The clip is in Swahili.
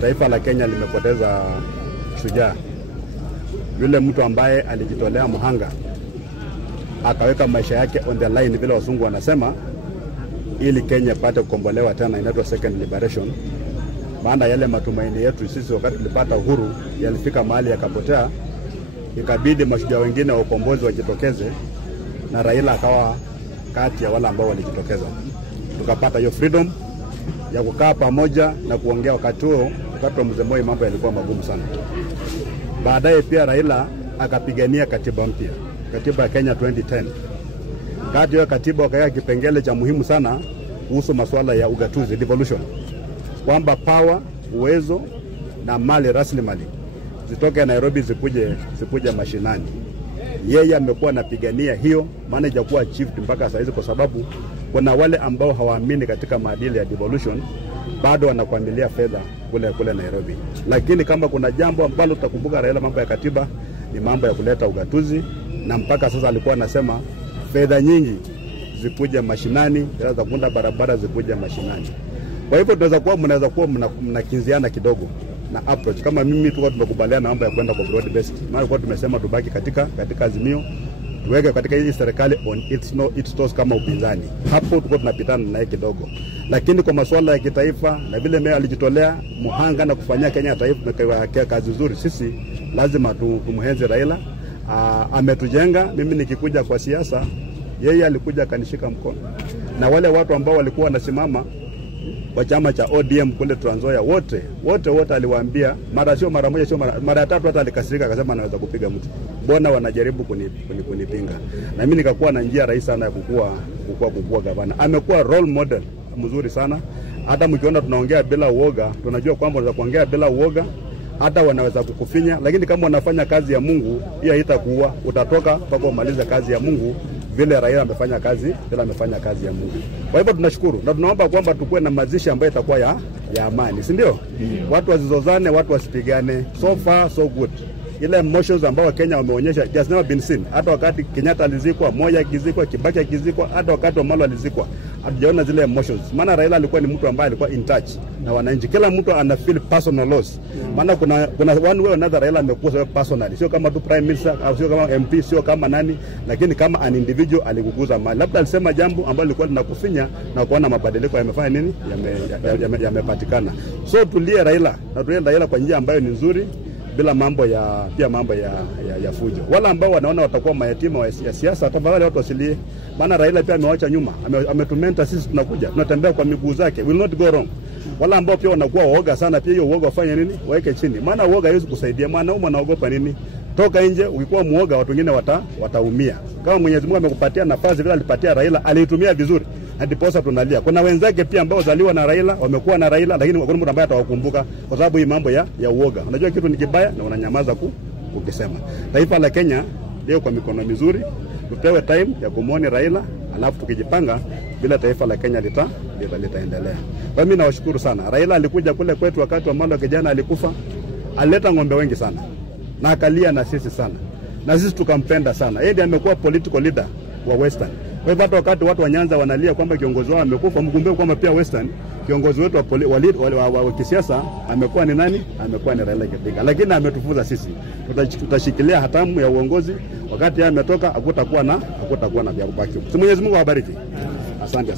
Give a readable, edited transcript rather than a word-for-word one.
taifa la Kenya limepoteza shujaa, yule mtu ambaye alijitolea muhanga akaweka maisha yake on the line, vile wasungu wanasema, ili Kenya pate kukombolewa tena, inaitwa second liberation. Maana yale matumaini yetu sisi wakati tulipata uhuru yalifika mahali yakapotea, ikabidi mashujaa wengine wa ukombozi wajitokeze, na Raila akawa kati ya wale ambao walijitokeza. Tukapata hiyo freedom ya kukaa pamoja na kuongea. Wakati huo, wakati wa Mzee Moi, mambo yalikuwa magumu sana. Baadaye pia Raila akapigania katiba mpya, katiba ya Kenya 2010. Kati ya katiba wakaweka kipengele cha muhimu sana kuhusu masuala ya ugatuzi, devolution, kwamba power, uwezo na mali rasilimali zitoke Nairobi zikuje mashinani. Yeye amekuwa anapigania hiyo, maana hajakuwa achieved mpaka sasa hizi, kwa sababu kuna wale ambao hawaamini katika maadili ya devolution, bado wanakwamilia fedha kule Nairobi. Lakini kama kuna jambo ambalo tutakumbuka Raila, mambo ya katiba, ni mambo ya kuleta ugatuzi, na mpaka sasa alikuwa anasema fedha nyingi zikuje mashinani, fedha za kuunda barabara zikuje mashinani. Kwa hivyo mnaweza kuwa mnakinziana kidogo na approach. Kama mimi tulikuwa tumekubaliana mambo ya kwenda kwa broad based, maana kwa tumesema tubaki katika azimio, tuweke katika hii serikali on its toes kama upinzani. Hapo tulikuwa tunapitana naye kidogo, lakini kwa masuala ya kitaifa na vile Meya alijitolea muhanga na kufanyia Kenya taifa kwa kazi nzuri, sisi lazima tumhenzi Raila. Ametujenga. Mimi nikikuja kwa siasa, yeye alikuja kanishika mkono, na wale watu ambao walikuwa wanasimama kwa chama cha ODM kule Trans Nzoia, wote aliwaambia, mara moja sio mara tatu, hata alikasirika akasema anaweza kupiga mtu. Mbona wanajaribu kunipinga? Na mimi nikakuwa na njia rahisi sana ya kukua gavana. Amekuwa role model mzuri sana. Hata mkiona tunaongea bila uoga, tunajua kwamba unaweza kuongea bila uoga, hata wanaweza kukufinya, lakini kama unafanya kazi ya Mungu, hiyo haitakuua. Utatoka mpaka umalize kazi ya Mungu, vile Raila amefanya kazi ya Mungu. Kwa hivyo tunashukuru na tunaomba kwamba tukue na mazishi ambayo itakuwa ya amani, si ndio? Watu wasizozane, watu wasipigane. So far so good. Ile emotions ambao Kenya wameonyesha just never been seen. Hata wakati Kenyatta alizikwa, Moi akizikwa, Kibaki akizikwa, hata wakati Omolo alizikwa, hatujaona zile emotions. Maana Raila alikuwa ni mtu ambaye alikuwa in touch na wananchi. Kila mtu ana feel personal loss. Maana kuna one way or another Raila amekuwa personally. Sio kama tu prime minister au sio kama MP, sio kama nani, lakini kama an individual alikuguza mali. Labda alisema jambo ambalo lilikuwa linakufinya na kuona mabadiliko yamefanya nini? Yamepatikana. So tulie Raila, na tulie Raila kwa njia ambayo ni nzuri, bila mambo ya fujo. Wala ambao wanaona watakuwa mayatima ya siasa, tafadhali watu wasilie. Maana Raila pia amewacha nyuma. Ametumenta sisi, tunakuja, tunatembea kwa miguu zake. Will not go wrong. Wala ambao pia wanakuwa uoga sana, pia hiyo uoga wafanye nini? Waeke chini. Maana uoga haiwezi kusaidia. Maana anaogopa nini? Toka nje. Ukikuwa muoga, watu wengine wataumia. Kama Mwenyezi Mungu amekupatia nafasi vile alipatia Raila, aliitumia vizuri. Ndiposa tunalia. Kuna wenzake pia ambao wazaliwa na Raila, wamekuwa na Raila, lakini hakuna mtu ambaye atawakumbuka kwa sababu hii mambo ya uoga. Unajua kitu ni kibaya na unanyamaza ukisema. Taifa la Kenya leo kwa mikono mizuri, tupewe time ya kumuone Raila, alafu tukijipanga bila taifa la Kenya litaendelea. Kwa mimi nawashukuru sana. Raila alikuja kule kwetu wakati wa Malo kijana alikufa, alileta ng'ombe wengi sana na akalia na sisi sana, na sisi tukampenda sana. Yeye ndiye amekuwa political leader wa Western. Kwa hivyo wakati watu wa Nyanza wanalia kwamba kiongozi wao amekufa, mkumbuke kwamba pia Western kiongozi wetu wa kisiasa amekuwa ni nani? Amekuwa ni Raila Odinga. Lakini ametufuza sisi. Tutashikilia hatamu ya uongozi. Wakati yeye ametoka, hakutakuwa na vya kubaki. Mwenyezi Mungu awabariki. Asante.